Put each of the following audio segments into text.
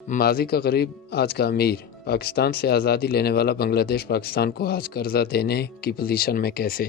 माजी का गरीब आज का अमीर। पाकिस्तान से आज़ादी लेने वाला बांग्लादेश पाकिस्तान को आज कर्जा देने की पोजीशन में कैसे?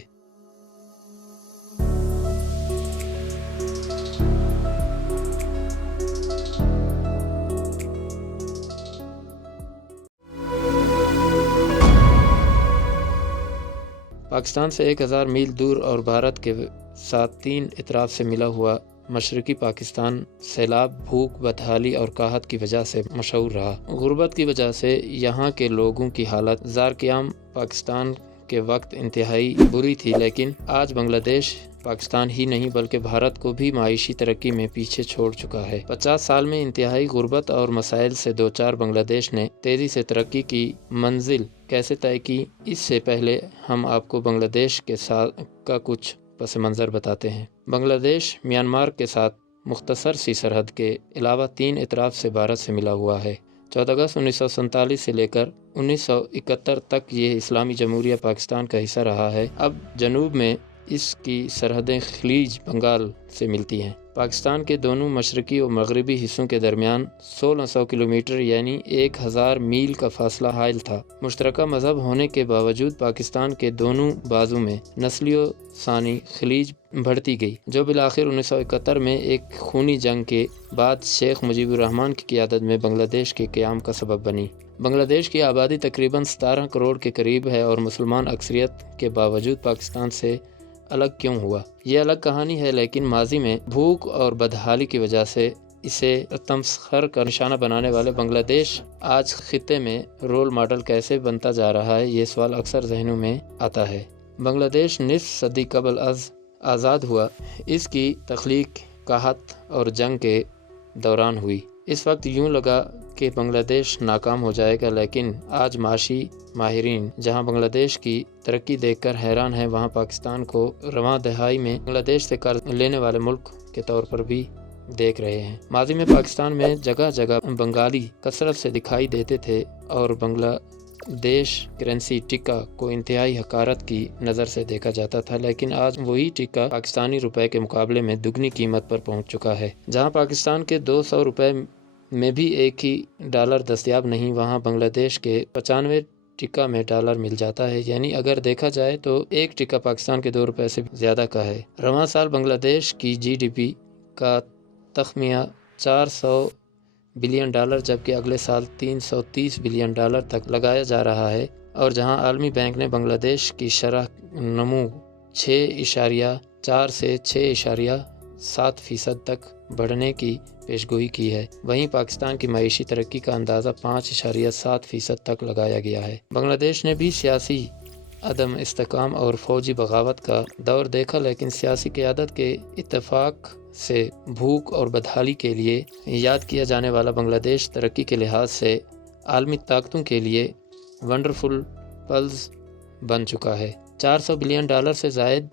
पाकिस्तान से 1000 मील दूर और भारत के साथ 3 इतराफ़ से मिला हुआ मशरक़ी पाकिस्तान सैलाब, भूख, बदहाली और काहत की वजह से मशहूर रहा। गुर्बत की वजह से यहाँ के लोगों की हालत ज़ार-क़याम पाकिस्तान के वक्त इंतहाई बुरी थी, लेकिन आज बांग्लादेश पाकिस्तान ही नहीं बल्कि भारत को भी माइशी तरक्की में पीछे छोड़ चुका है। 50 साल में इंतहाई गुर्बत और मसाइल से दो चार बांग्लादेश ने तेज़ी से तरक्की की मंजिल कैसे तय की, इससे पहले हम आपको बांग्लादेश के साथ का कुछ पस मंज़र बताते हैं। बांग्लादेश म्यांमार के साथ मुख्तसर सी सरहद के अलावा 3 इतराफ़ से भारत से मिला हुआ है। 14 अगस्त 1947 से लेकर 1971 तक ये इस्लामी जमहूरिया पाकिस्तान का हिस्सा रहा है। अब जनूब में इसकी सरहदें खलीज बंगाल से मिलती हैं। पाकिस्तान के दोनों मशरक़ी और मगरबी हिस्सों के दरमियान 1600 किलोमीटर यानी 1000 मील का फासला हायल था। मुश्तरका मज़हब होने के बावजूद पाकिस्तान के दोनों बाजू में नस्लियों सानी खलीज बढ़ती गई, जो बिलाखिर 1971 में एक खूनी जंग के बाद शेख मुजीबुर रहमान की क़ियादत में बांग्लादेश के क़याम का सबब बनी। बांग्लादेश की आबादी तकरीबन 17 करोड़ के करीब है और मुसलमान अक्सरियत के बावजूद पाकिस्तान से अलग क्यों हुआ, ये अलग कहानी है। लेकिन माजी में भूख और बदहाली की वजह से इसे तमस्खर का निशाना बनाने वाले बांग्लादेश आज खित्ते में रोल मॉडल कैसे बनता जा रहा है, ये सवाल अक्सर जहनों में आता है। बांग्लादेश निस्फ सदी कबल अज़ आज़ाद हुआ। इसकी तख्लीक काहत और जंग के दौरान हुई। इस वक्त यूँ लगा कि बांग्लादेश नाकाम हो जाएगा, लेकिन आज माशी माहिरीन जहां बांग्लादेश की तरक्की देखकर हैरान हैं, वहां पाकिस्तान को रवां दहाई में बांग्लादेश से कर्ज लेने वाले मुल्क के तौर पर भी देख रहे हैं। माजी में पाकिस्तान में जगह जगह बंगाली कसरत से दिखाई देते थे और बांग्लादेश करेंसी टिक्का को इंतहाई हकारत की नज़र से देखा जाता था, लेकिन आज वही टिक्का पाकिस्तानी रुपए के मुकाबले में दुगनी कीमत पर पहुंच चुका है। जहां पाकिस्तान के 200 रुपए में भी एक ही डॉलर दस्तयाब नहीं, वहां बांग्लादेश के 95 टिक्का में डॉलर मिल जाता है। यानी अगर देखा जाए तो एक टिक्का पाकिस्तान के 2 रुपए से ज़्यादा का है। रवां साल बांग्लादेश की GDP का तखमिया 400 बिलियन डॉलर जबकि अगले साल 330 बिलियन डॉलर तक लगाया जा रहा है। और जहां आलमी बैंक ने बांग्लादेश की शरह नमू 6.4 से 6.7% तक बढ़ने की पेशगोई की है, वहीं पाकिस्तान की मईशी तरक्की का अंदाज़ा 5.7% तक लगाया गया है। बांग्लादेश ने भी सियासी अदम इस्तेकाम और फौजी बगावत का दौर देखा, लेकिन सियासी क़यादत के इत्तेफाक से भूख और बदहाली के लिए याद किया जाने वाला बांग्लादेश तरक्की के लिहाज से आलमी ताकतों के लिए वंडरफुल पल्स बन चुका है। 400 बिलियन डॉलर से ज़ायद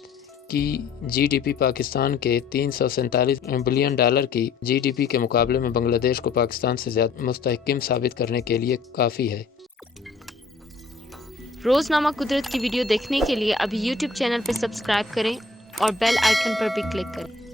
की GDP पाकिस्तान के 347 बिलियन डॉलर की GDP के मुकाबले में बांग्लादेश को पाकिस्तान से ज़्यादा मुस्तहकम साबित करने के लिए काफ़ी है। रोज़नामा कुदरत की वीडियो देखने के लिए अभी YouTube चैनल पर सब्सक्राइब करें और बेल आइकन पर भी क्लिक करें।